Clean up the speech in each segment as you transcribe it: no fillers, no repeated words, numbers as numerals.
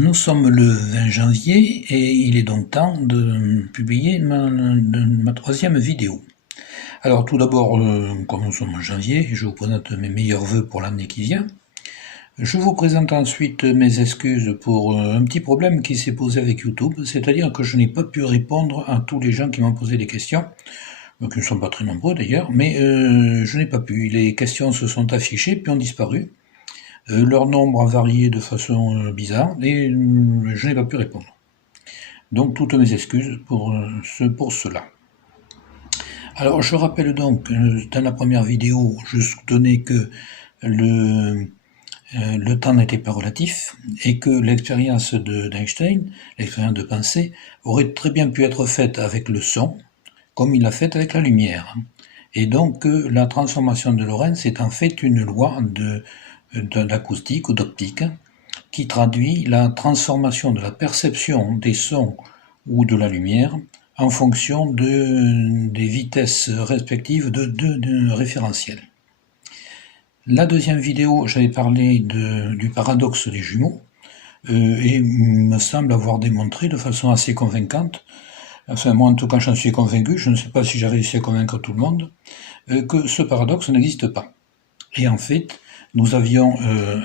Nous sommes le 20 janvier et il est donc temps de publier ma troisième vidéo. Alors tout d'abord, comme nous sommes en janvier, je vous présente mes meilleurs vœux pour l'année qui vient. Je vous présente ensuite mes excuses pour un petit problème qui s'est posé avec YouTube, c'est-à-dire que je n'ai pas pu répondre à tous les gens qui m'ont posé des questions, qui ne sont pas très nombreux d'ailleurs, mais je n'ai pas pu. Les questions se sont affichées puis ont disparu. Leur nombre a varié de façon bizarre et je n'ai pas pu répondre. Donc toutes mes excuses pour cela. Alors je rappelle donc, dans la première vidéo, je soutenais que le temps n'était pas relatif et que l'expérience d'Einstein, l'expérience de pensée, aurait très bien pu être faite avec le son, comme il l'a fait avec la lumière. Et donc la transformation de Lorentz est en fait une loi d'acoustique ou d'optique qui traduit la transformation de la perception des sons ou de la lumière en fonction des vitesses respectives de référentiel. La deuxième vidéo, j'avais parlé du paradoxe des jumeaux et il me semble avoir démontré de façon assez convaincante, enfin moi en tout cas j'en suis convaincu, je ne sais pas si j'ai réussi à convaincre tout le monde, que ce paradoxe n'existe pas. Et en fait, nous avions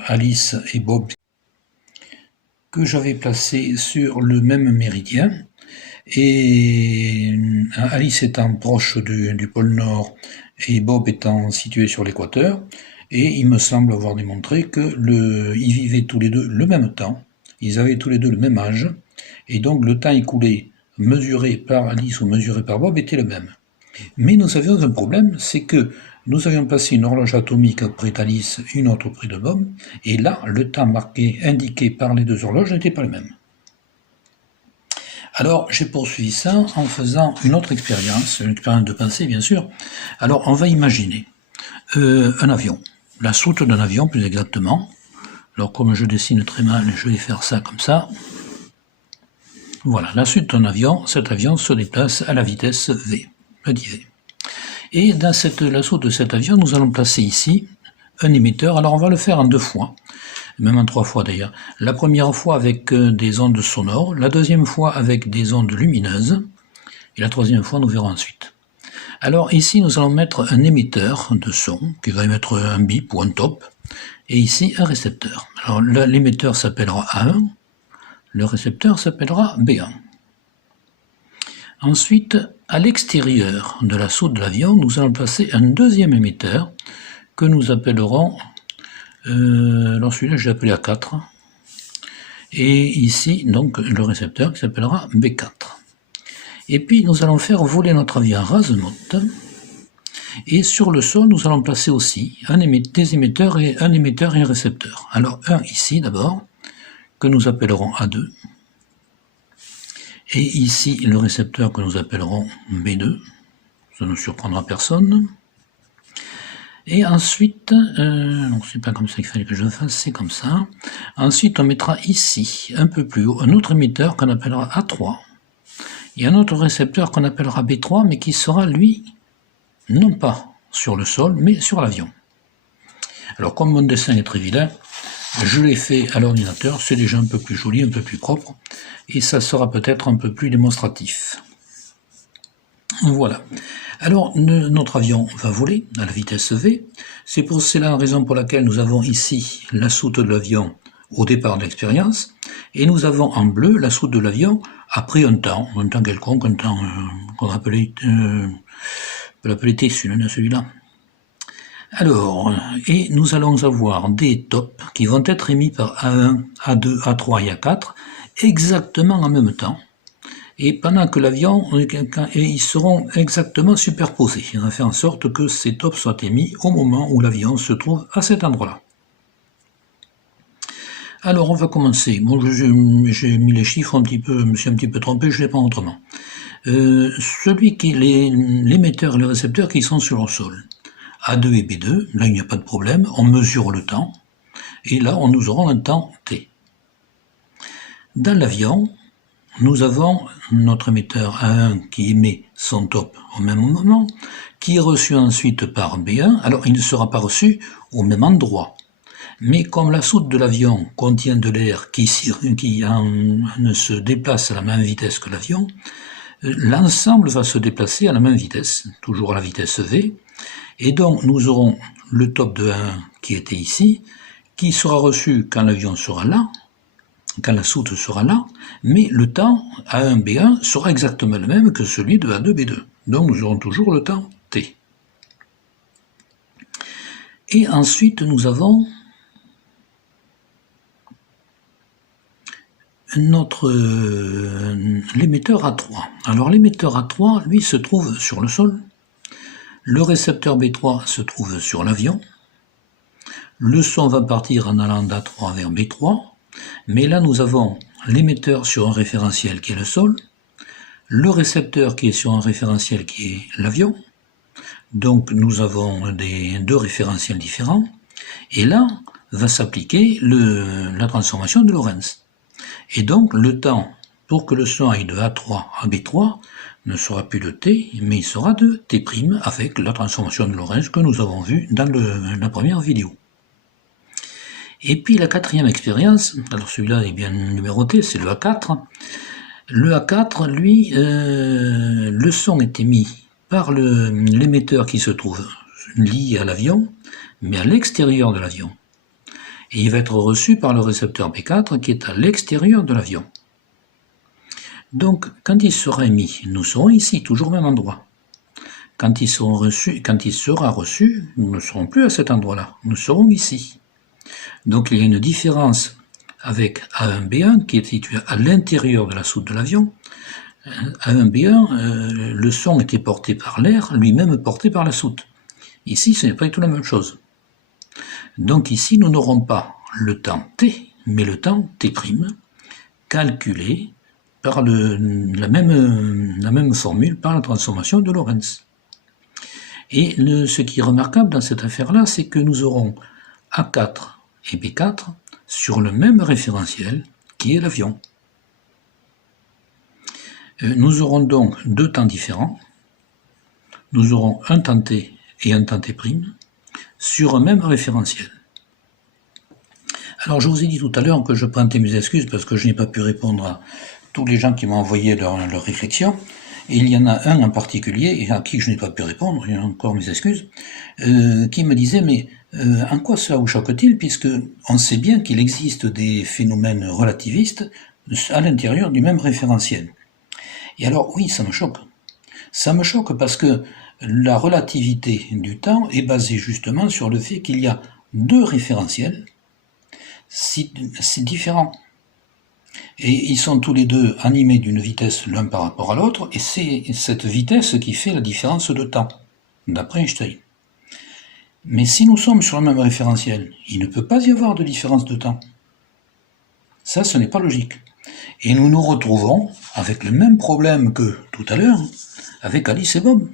Alice et Bob que j'avais placés sur le même méridien, et Alice étant proche du pôle Nord et Bob étant situé sur l'équateur, et il me semble avoir démontré qu'ils vivaient tous les deux le même temps, ils avaient tous les deux le même âge, et donc le temps écoulé mesuré par Alice ou mesuré par Bob était le même. Mais nous avions un problème, c'est que nous avions placé une horloge atomique près d'Alice, une autre près de Bob, et là, le temps indiqué par les deux horloges n'était pas le même. Alors, j'ai poursuivi ça en faisant une autre expérience, une expérience de pensée, bien sûr. Alors, on va imaginer un avion, la soute d'un avion, plus exactement. Alors, comme je dessine très mal, je vais faire ça comme ça. Voilà, la soute d'un avion, cet avion se déplace à la vitesse V, je dis V. Et dans l'assaut de cet avion, nous allons placer ici un émetteur. Alors on va le faire en 2 fois, même en 3 fois d'ailleurs. La première fois avec des ondes sonores, la deuxième fois avec des ondes lumineuses, et la troisième fois nous verrons ensuite. Alors ici nous allons mettre un émetteur de son, qui va émettre un bip ou un top, et ici un récepteur. Alors l'émetteur s'appellera A1, le récepteur s'appellera B1. Ensuite, à l'extérieur de la soute de l'avion, nous allons placer un deuxième émetteur que nous appellerons, alors celui-là je l'ai appelé A4, et ici donc le récepteur qui s'appellera B4. Et puis nous allons faire voler notre avion ras-motte, et sur le sol nous allons placer aussi des émetteurs et un récepteur. Alors un ici d'abord, que nous appellerons A2, et ici le récepteur que nous appellerons B2, ça ne surprendra personne. Et ensuite, donc c'est pas comme ça qu'il fallait que je fasse, c'est comme ça. Ensuite on mettra ici, un peu plus haut, un autre émetteur qu'on appellera A3, et un autre récepteur qu'on appellera B3, mais qui sera lui, non pas sur le sol, mais sur l'avion. Alors comme mon dessin est très vilain, je l'ai fait à l'ordinateur, c'est déjà un peu plus joli, un peu plus propre, et ça sera peut-être un peu plus démonstratif. Voilà. Alors, notre avion va voler à la vitesse V. C'est la raison pour laquelle nous avons ici la soute de l'avion au départ de l'expérience, et nous avons en bleu la soute de l'avion après un temps quelconque, un temps qu'on peut l'appeler T1, celui-là. Alors, et nous allons avoir des tops qui vont être émis par A1, A2, A3 et A4 exactement en même temps. Et pendant que l'avion, ils seront exactement superposés. On va faire en sorte que ces tops soient émis au moment où l'avion se trouve à cet endroit-là. Alors, on va commencer. Bon, j'ai mis les chiffres un petit peu, je me suis un petit peu trompé, je ne l'ai pas autrement. L'émetteur et le récepteur qui sont sur le sol. A2 et B2, là il n'y a pas de problème, on mesure le temps, et là nous aurons un temps T. Dans l'avion, nous avons notre émetteur A1 qui émet son top au même moment, qui est reçu ensuite par B1, alors il ne sera pas reçu au même endroit, Mais comme la soute de l'avion contient de l'air qui se déplace à la même vitesse que l'avion, l'ensemble va se déplacer à la même vitesse, toujours à la vitesse v, et donc nous aurons le top de 1 qui était ici, qui sera reçu quand l'avion sera là, quand la soute sera là, mais le temps A1, B1 sera exactement le même que celui de A2, B2. Donc nous aurons toujours le temps T. Et ensuite nous avons l'émetteur A3. Alors l'émetteur A3, lui, se trouve sur le sol. Le récepteur B3 se trouve sur l'avion. Le son va partir en allant d'A3 vers B3. Mais là, nous avons l'émetteur sur un référentiel qui est le sol, le récepteur qui est sur un référentiel qui est l'avion. Donc nous avons deux référentiels différents. Et là, va s'appliquer la transformation de Lorentz. Et donc le temps pour que le son aille de A3 à B3 ne sera plus de T, mais il sera de T' avec la transformation de Lorentz que nous avons vue dans la première vidéo. Et puis la quatrième expérience, alors celui-là est bien numéroté, c'est le A4. Le A4, lui, le son est émis par l'émetteur qui se trouve lié à l'avion, mais à l'extérieur de l'avion. Et il va être reçu par le récepteur B4 qui est à l'extérieur de l'avion. Donc, quand il sera émis, nous serons ici, toujours au même endroit. Quand il sera reçu, nous ne serons plus à cet endroit-là, nous serons ici. Donc il y a une différence avec A1B1 qui est situé à l'intérieur de la soute de l'avion. A1B1, le son était porté par l'air, lui-même porté par la soute. Ici, ce n'est pas du tout la même chose. Donc ici, nous n'aurons pas le temps T, mais le temps T', calculé par la même formule, par la transformation de Lorentz. Et ce qui est remarquable dans cette affaire-là, c'est que nous aurons A4 et B4 sur le même référentiel qui est l'avion. Nous aurons donc deux temps différents. Nous aurons un temps T et un temps T' sur un même référentiel. Alors je vous ai dit tout à l'heure que je présentais mes excuses parce que je n'ai pas pu répondre à tous les gens qui m'ont envoyé leurs réflexions. Et il y en a un en particulier, et à qui je n'ai pas pu répondre, et encore mes excuses, qui me disait, mais en quoi cela vous choque-t-il, puisque on sait bien qu'il existe des phénomènes relativistes à l'intérieur du même référentiel. Et alors oui, ça me choque. Ça me choque parce que la relativité du temps est basée justement sur le fait qu'il y a deux référentiels, c'est différent. Et ils sont tous les deux animés d'une vitesse l'un par rapport à l'autre, et c'est cette vitesse qui fait la différence de temps, d'après Einstein. Mais si nous sommes sur le même référentiel, il ne peut pas y avoir de différence de temps. Ça, ce n'est pas logique. Et nous nous retrouvons avec le même problème que tout à l'heure, avec Alice et Bob.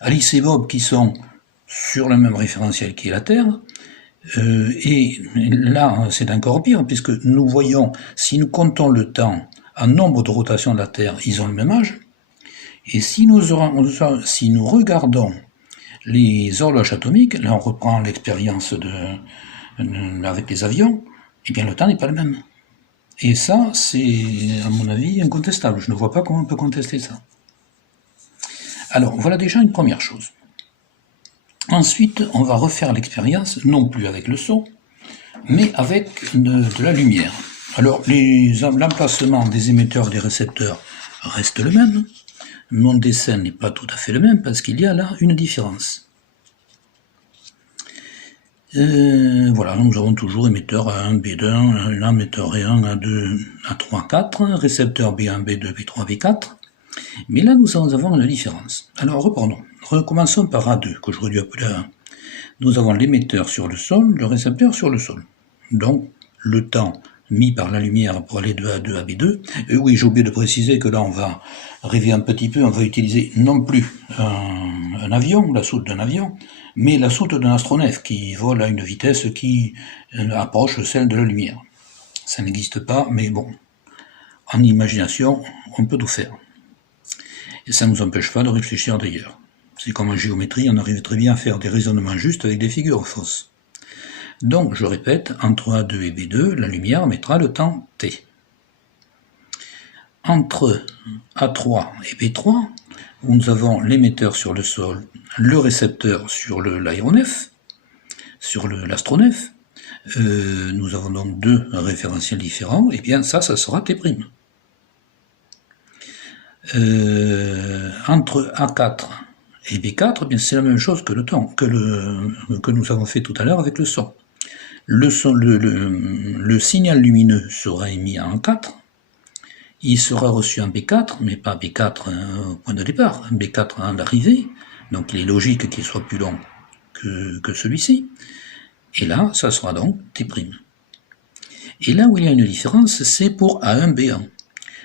Alice et Bob qui sont sur le même référentiel qui est la Terre, et là, c'est encore pire, puisque nous voyons, si nous comptons le temps en nombre de rotations de la Terre, ils ont le même âge. Et si nous regardons les horloges atomiques, là on reprend l'expérience avec les avions, eh bien le temps n'est pas le même. Et ça, c'est, à mon avis, incontestable. Je ne vois pas comment on peut contester ça. Alors, voilà déjà une première chose. Ensuite, on va refaire l'expérience, non plus avec le son, mais avec de la lumière. Alors, l'emplacement des émetteurs et des récepteurs reste le même. Le nom des scènes n'est pas tout à fait le même, parce qu'il y a là une différence. Voilà, nous avons toujours émetteur A1, B2, émetteur A1, A2, A3, A4, récepteur B1, B2, B3, B4. Mais là, nous avons une différence. Alors, reprenons. Recommençons par A2, que j'aurais dû appeler A1. Nous avons l'émetteur sur le sol, le récepteur sur le sol. Donc, le temps mis par la lumière pour aller de A2 à B2. Et oui, j'ai oublié de préciser que là, on va rêver un petit peu, on va utiliser non plus un avion, la soute d'un avion, mais la soute d'un astronef qui vole à une vitesse qui approche celle de la lumière. Ça n'existe pas, mais bon, en imagination, on peut tout faire. Et ça ne nous empêche pas de réfléchir d'ailleurs. C'est comme en géométrie, on arrive très bien à faire des raisonnements justes avec des figures fausses. Donc, je répète, entre A2 et B2, la lumière mettra le temps t. Entre A3 et B3, où nous avons l'émetteur sur le sol, le récepteur sur l'aéronef, sur l'astronef, nous avons donc deux référentiels différents, et bien ça sera T'. Entre A4 et B4, bien c'est la même chose que le temps, que nous avons fait tout à l'heure avec le son. Le signal lumineux sera émis en A4, il sera reçu en B4, mais pas B4 au point de départ, B4 en arrivée, donc il est logique qu'il soit plus long que celui-ci, et là, ça sera donc T'. Et là où il y a une différence, c'est pour A1, B1,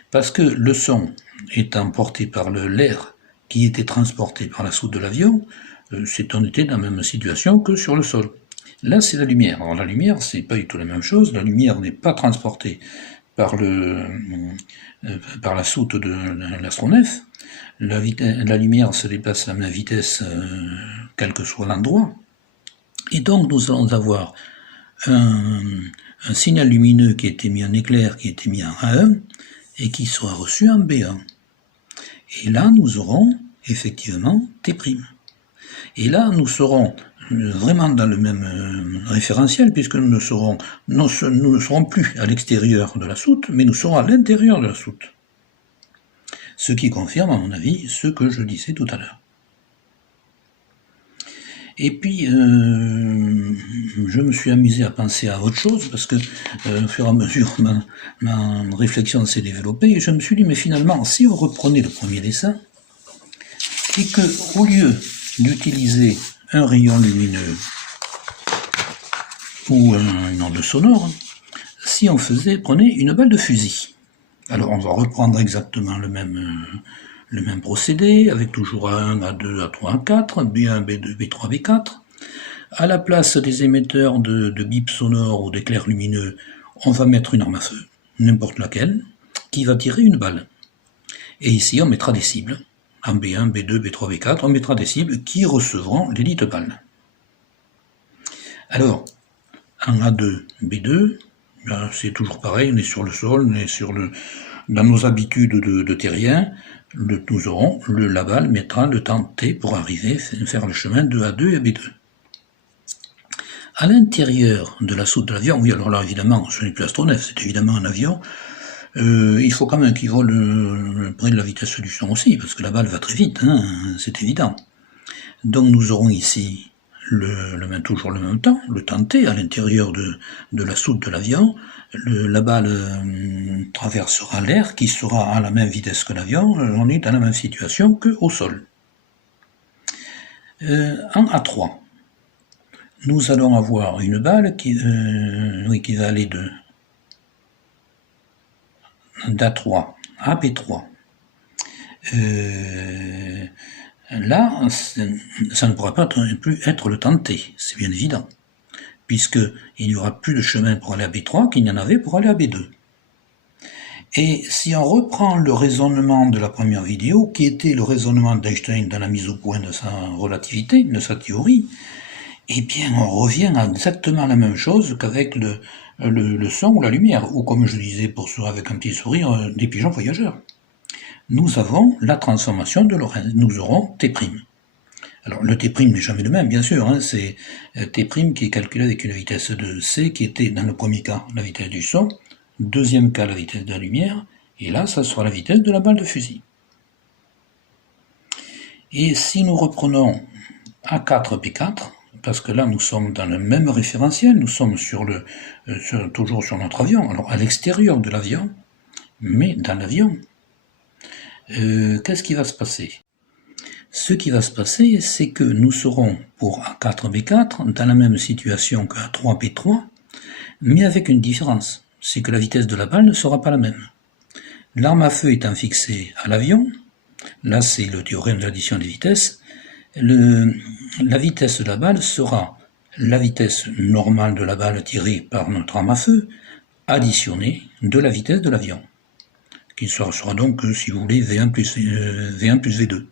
parce que le son étant porté par l'air qui était transporté par la soute de l'avion, on était dans la même situation que sur le sol. Là, c'est la lumière. Alors la lumière, c'est pas du tout la même chose. La lumière n'est pas transportée par la soute de l'astronef. La lumière se déplace à la même vitesse, quel que soit l'endroit. Et donc, nous allons avoir un signal lumineux qui est émis en éclair, qui est émis en A1, et qui sera reçu en B1. Et là, nous aurons effectivement T'. Et là, nous serons vraiment dans le même référentiel, puisque nous ne serons plus à l'extérieur de la soute, mais nous serons à l'intérieur de la soute. Ce qui confirme, à mon avis, ce que je disais tout à l'heure. Et puis, je me suis amusé à penser à autre chose, parce que au fur et à mesure, ma réflexion s'est développée, et je me suis dit, mais finalement, si on reprenait le premier dessin, et que, au lieu d'utiliser un rayon lumineux ou une onde sonore, si on prenait une balle de fusil. Alors, on va reprendre exactement le même procédé, avec toujours A1, A2, A3, A4, B1, B2, B3, B4. À la place des émetteurs de bip sonores ou d'éclairs lumineux, on va mettre une arme à feu, n'importe laquelle, qui va tirer une balle. Et ici, on mettra des cibles. En B1, B2, B3, B4, on mettra des cibles qui recevront les dites balles. Alors, en A2, B2, c'est toujours pareil, on est sur le sol, on est dans nos habitudes de terrien, nous aurons, la balle mettra le temps T pour arriver, faire le chemin de A2 à B2. À l'intérieur de la soute de l'avion, oui, alors là, évidemment, ce n'est plus l'astronef, c'est évidemment un avion, il faut quand même qu'il vole près de la vitesse du son aussi, parce que la balle va très vite, hein, c'est évident. Donc nous aurons ici toujours le même temps, le temps T à l'intérieur de la soute de l'avion. La balle traversera l'air qui sera à la même vitesse que l'avion, on est dans la même situation qu'au sol. En A3, nous allons avoir une balle qui va aller d'A3 à B3. Là, ça ne pourra pas plus être le temps T, c'est bien évident, puisqu'il n'y aura plus de chemin pour aller à B3 qu'il n'y en avait pour aller à B2. Et si on reprend le raisonnement de la première vidéo, qui était le raisonnement d'Einstein dans la mise au point de sa relativité, de sa théorie, eh bien on revient à exactement la même chose qu'avec le son ou la lumière, ou comme je disais pour ceux avec un petit sourire, des pigeons voyageurs. Nous avons la transformation de Lorentz, nous aurons T'. Alors le T' n'est jamais le même, bien sûr, hein, c'est T' qui est calculé avec une vitesse de C qui était dans le premier cas la vitesse du son, deuxième cas la vitesse de la lumière, et là ça sera la vitesse de la balle de fusil. Et si nous reprenons A4, P4, parce que là nous sommes dans le même référentiel, nous sommes toujours sur notre avion, alors à l'extérieur de l'avion, mais dans l'avion, qu'est-ce qui va se passer? Ce qui va se passer, c'est que nous serons pour A4, B4 dans la même situation qu'A3, B3, mais avec une différence, c'est que la vitesse de la balle ne sera pas la même. L'arme à feu étant fixée à l'avion, là c'est le théorème de l'addition des vitesses, la vitesse de la balle sera la vitesse normale de la balle tirée par notre arme à feu, additionnée de la vitesse de l'avion, qui sera donc, si vous voulez, V1 plus V2.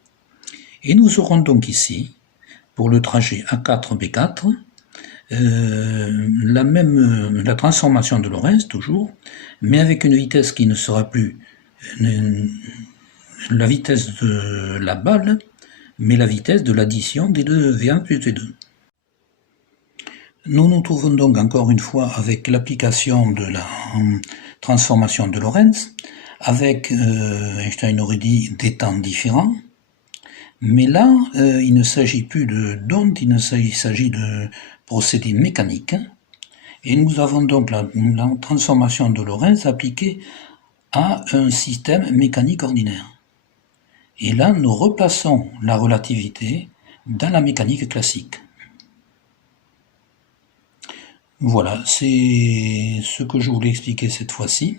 Et nous aurons donc ici, pour le trajet A4-B4, la transformation de Lorentz, toujours, mais avec une vitesse qui ne sera plus la vitesse de la balle, mais la vitesse de l'addition des deux V1 plus V2. Nous nous trouvons donc encore une fois avec l'application de la transformation de Lorentz, avec, Einstein aurait dit, des temps différents, mais là, il ne s'agit plus d'ondes, il s'agit de procédés mécaniques, et nous avons donc la transformation de Lorentz appliquée à un système mécanique ordinaire. Et là, nous replaçons la relativité dans la mécanique classique. Voilà, c'est ce que je voulais expliquer cette fois-ci.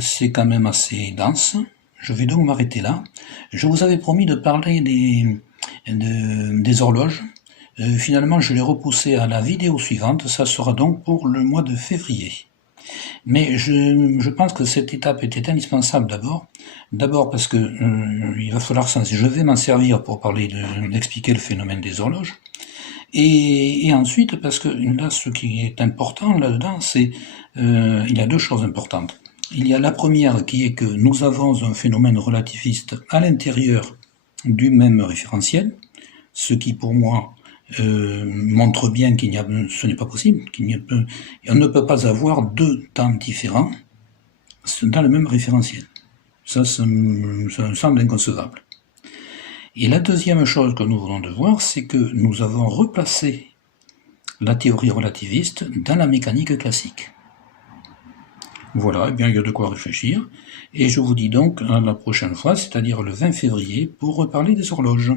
C'est quand même assez dense. Je vais donc m'arrêter là. Je vous avais promis de parler des horloges. Finalement, je l'ai repoussé à la vidéo suivante. Ça sera donc pour le mois de février. Mais je pense que cette étape était indispensable d'abord parce que il va falloir, je vais m'en servir pour parler d'expliquer le phénomène des horloges, et ensuite parce que là, ce qui est important là-dedans, c'est il y a deux choses importantes. Il y a la première qui est que nous avons un phénomène relativiste à l'intérieur du même référentiel, ce qui pour moi montre bien ce n'est pas possible, on ne peut pas avoir deux temps différents dans le même référentiel. Ça me semble inconcevable. Et la deuxième chose que nous venons de voir, c'est que nous avons replacé la théorie relativiste dans la mécanique classique. Voilà, eh bien il y a de quoi réfléchir, et je vous dis donc à la prochaine fois, c'est-à-dire le 20 février, pour reparler des horloges.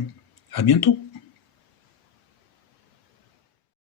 À bientôt.